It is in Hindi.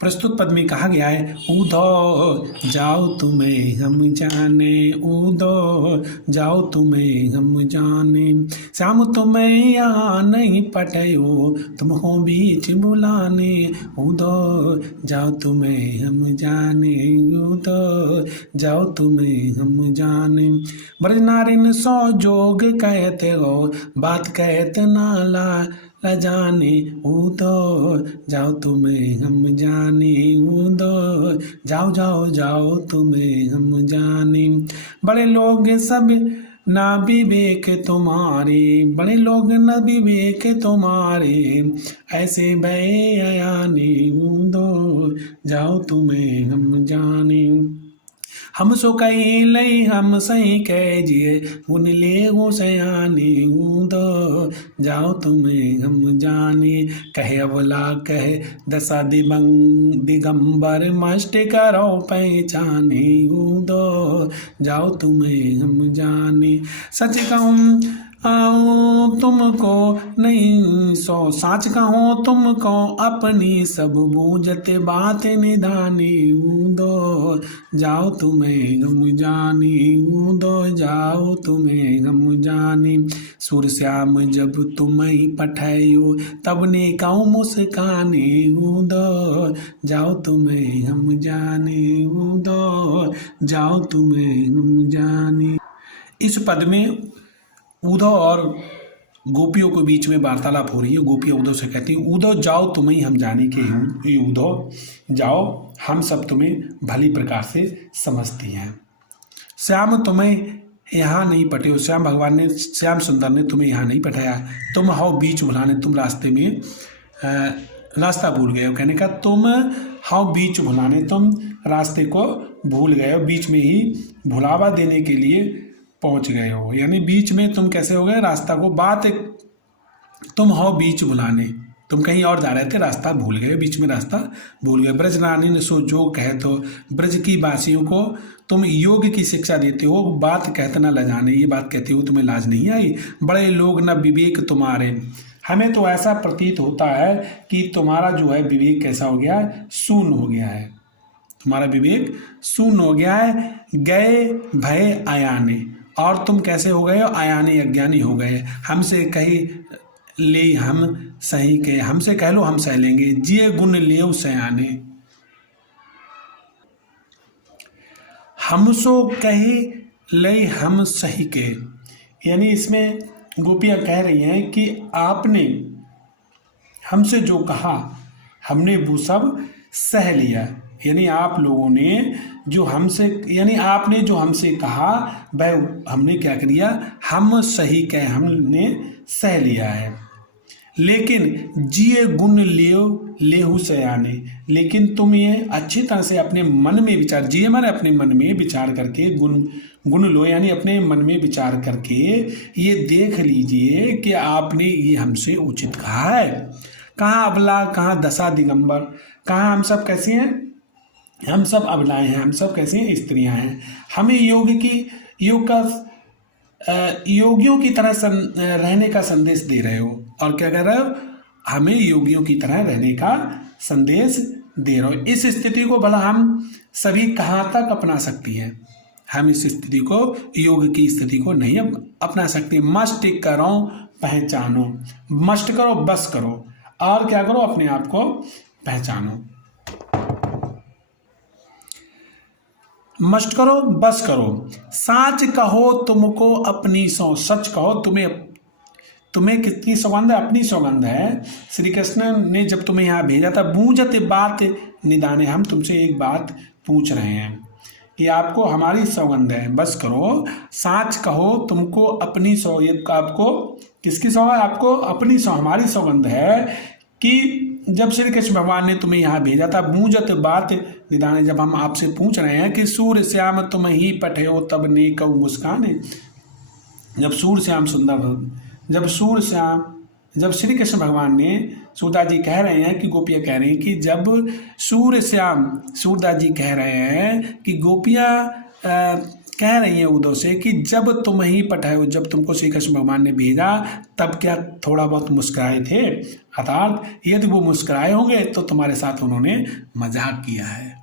प्रस्तुत पद में कहा गया है उधो जाओ तुम्हें हम जाने, उधो जाओ तुम्हें हम जाने, श्याम तुम्हें यहाँ नहीं पटायो, तुम हो बीच बुलाने, उधो जाओ तुम्हें हम जाने, उधो जाओ तुम्हें हम जाने। ब्रज नारिन सौ जोग कहते हो, बात कहत नाला जाने, उधो जाओ तुम्हें हम जाने, उधो जाओ जाओ जाओ तुम्हें हम जाने। बड़े लोग सब ना विवेक तुम्हारे, बड़े लोग न विवेक तुम्हारे, ऐसे भय अयाने, उधो जाओ तुम्हें हम जाने। हम सो कहीं लई हम सही कह जिए, उन ले हो सयाने, उधो जाओ तुम्हें हम जाने। कहे अबला कहे दशा दिगंबर, मष्ट करो पहचाने, उधो जाओ तुम्हें हम जाने। सच कहूँ तुमको नहीं सो साच कहो, तुमको अपनी सब बूझत बात निधानी, उधो जाओ तुम्हें हम जानी, उधो जाओ तुम्हें हम जानी। सुर श्याम जब तुम्हें पठायो, तब ने कहूँ मुस्काने, उधो जाओ तुम्हें हम जाने, उधो जाओ तुम्हें हम जाने। इस पद में उधो और गोपियों के बीच में वार्तालाप हो रही है। गोपियाँ उधो से कहती हैं उधो जाओ तुम्हें हम जाने के, उधो जाओ हम सब तुम्हें भली प्रकार से समझती हैं। श्याम तुम्हें यहाँ नहीं पटे हो, श्याम भगवान ने, श्याम सुंदर ने तुम्हें यहाँ नहीं पठाया, तुम हो बीच भुलाने, तुम रास्ते में रास्ता भूल गए हो। कहने का तुम हो बीच भुलाने, तुम रास्ते को भूल गए हो, बीच में ही भुलावा देने के लिए पहुंच गए हो। यानी बीच में तुम कैसे हो गए, रास्ता को बात तुम हो बीच बुलाने, तुम कहीं और जा रहे थे, रास्ता भूल गए, बीच में रास्ता भूल गए। ब्रज रानी ने सो जो कहे, तो ब्रज की वासियों को तुम योग की शिक्षा देते हो, बात कहते न लजाने, ये बात कहते हो तुम्हें लाज नहीं आई। बड़े लोग न विवेक तुम्हारे, हमें तो ऐसा प्रतीत होता है कि तुम्हारा जो है विवेक कैसा हो गया है, शून्य हो गया है, तुम्हारा विवेक शून्य हो गया है। गए भय आयाने, और तुम कैसे हो गए हो, आयानी अज्ञानी हो गए। हमसे कही ले हम सही के, हमसे कह लो हम सह लेंगे, जिए गुण लेव सयाने। हमसो कहे ले हम सही के, यानी इसमें गोपियाँ कह रही हैं कि आपने हमसे जो कहा हमने वो सब सह लिया, यानी आप लोगों ने जो हमसे, यानी आपने जो हमसे कहा वह हमने क्या कर लिया, हम सही कह, हमने सह लिया है। लेकिन जिए गुण लेहु सयाने, लेकिन तुम ये अच्छी तरह से अपने मन में विचार, जिए माने अपने मन में विचार करके, गुण लो, यानी अपने मन में विचार करके ये देख लीजिए कि आपने ये हमसे उचित कहा है। कहाँ अबला, कहाँ दशा दिगंबर, कहाँ हम सब कैसे हैं, हम सब अबलाएं हैं, हम सब कैसे हैं, स्त्रियां हैं। हमें योग का योगियों की तरह रहने का संदेश दे रहे हो, और क्या कर रहे हो, हमें योगियों की तरह रहने का संदेश दे रहे हो। इस स्थिति को भला हम सभी कहाँ तक अपना सकती हैं, हम इस स्थिति को, योग की स्थिति को नहीं अपना सकते। मस्ट करो पहचानो, मस्ट करो बस करो, और क्या करो, अपने आप को पहचानो। मस्ट करो बस करो, साच कहो तुमको अपनी सौ, सच कहो, तुम्हें कितनी सौगंध है, अपनी सौगंध है। श्री कृष्ण ने जब तुम्हें यहाँ भेजा था, बूझत बात निदाने, हम तुमसे एक बात पूछ रहे हैं कि आपको हमारी सौगंध है, बस करो। साच कहो तुमको अपनी सौ, ये आपको किसकी सौ है, आपको अपनी सौ, हमारी सौगंध है कि जब श्री कृष्ण भगवान ने तुम्हें यहाँ भेजा था, बूझत बात निदाने, जब हम आपसे पूछ रहे हैं कि सूर श्याम तुम ही पठे हो, तब ने कहू मुस्काने। जब सूर श्याम सुंदर, जब श्री कृष्ण भगवान ने, सूरदास जी कह रहे हैं कि गोपियाँ कह रही हैं कि जब सूरदास जी कह रहे हैं कि गोपियाँ कह रही हैं उद्धव से कि जब तुम ही पठाए, जब तुमको श्री कृष्ण भगवान ने भेजा तब क्या थोड़ा बहुत मुस्कुराए थे, अर्थात यदि वो मुस्कुराए होंगे तो तुम्हारे साथ उन्होंने मजाक किया है।